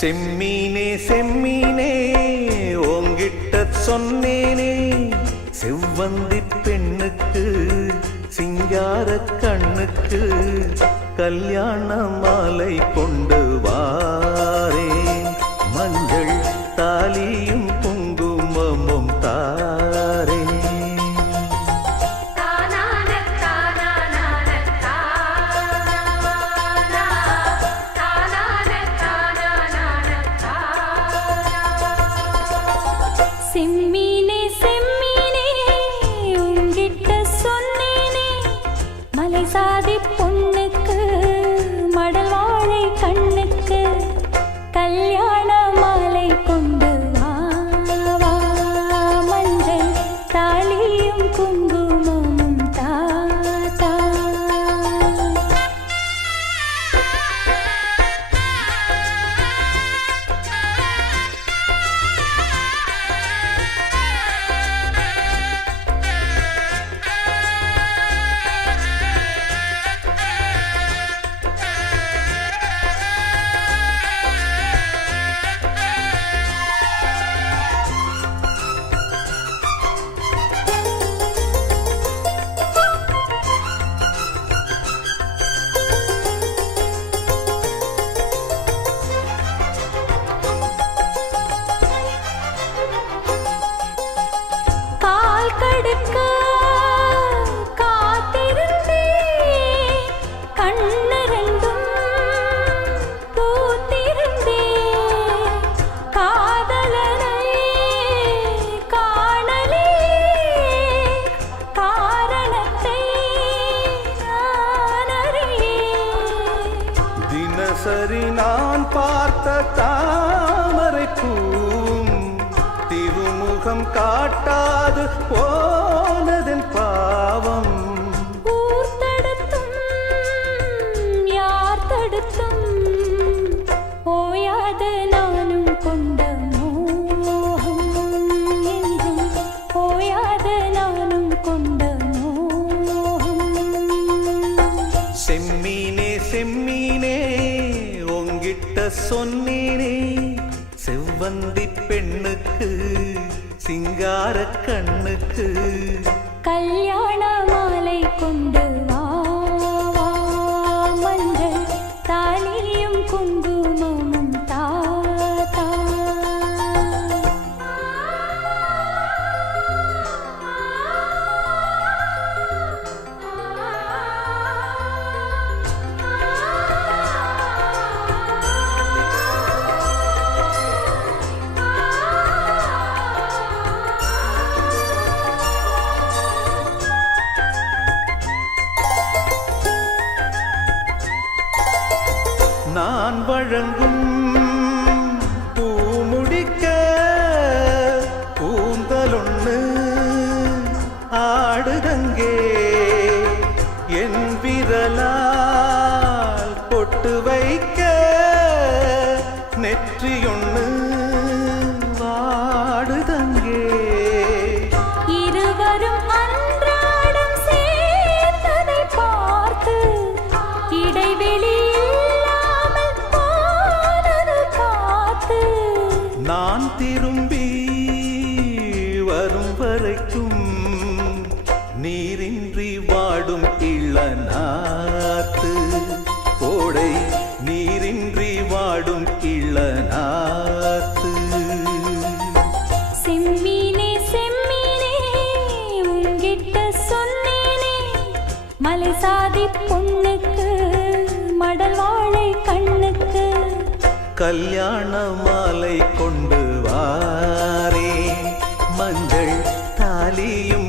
செம்மீனே செம்மீனே ஓங்கிட்ட சொன்னேனே, செவ்வந்தி பெண்ணுக்கு சிங்கார கண்ணுக்கு கல்யாண மாலை கொண்டு வாரேன், மஞ்சள் தாலியும் குங்குமமும் தாரேன். செம்மீனே செம்மீனே உங்கிட்ட சொன்னேனே, மலை சாதி பொண்ணுக்கு மடல் வாழை கண்ணுக்கு கல்யாண மாலை கொண்டு வா, மஞ்சள் தாலியும் குங்குமமும் தாத்தா. சரி நான் பார்த்த தாமரை பூவும் திருமுகம் காட்டாது போனதன் பாவம். ஊர் தடுத்தும் யார் தடுத்தும் போயாத நானும் கொண்ட மோகம், என்றும் போயாத நானும் கொண்ட மோகம். செம்மீனே செம்மீனே உங்கிட்ட சொன்னேனே, செவ்வந்தி பெண்ணுக்கு சிங்கார கண்ணுக்கு கல்யாண மாலை கொண்டு வா, மஞ்சள் தாலியும் குங்குமமும் தாத்தா. நான் வழங்கும் பூமுடிக்க பூந்தலொன்னு ஆடுதங்கே, என் விரலால் பொட்டு வைக்க நெற்றியொன்னு வாடுதங்கே. இருவரும் அன்றாடம் சேர்த்ததை பார்த்து இடைவெளி நான் திரும்பி வரும் வரைக்கும் நீரின்றி வாடும் இளநாத்து, கோடை நீரின்றி வாடும் இளநாத்து. செம்மீனே செம்மீனே உங்கிட்ட சொன்னேனே, மலை சாதி பொண்ணுக்கு மடல் வாழை கண்ணுக்கு கல்யாண மாலை கொண்டு வாரேன், மஞ்சள் தாலியும்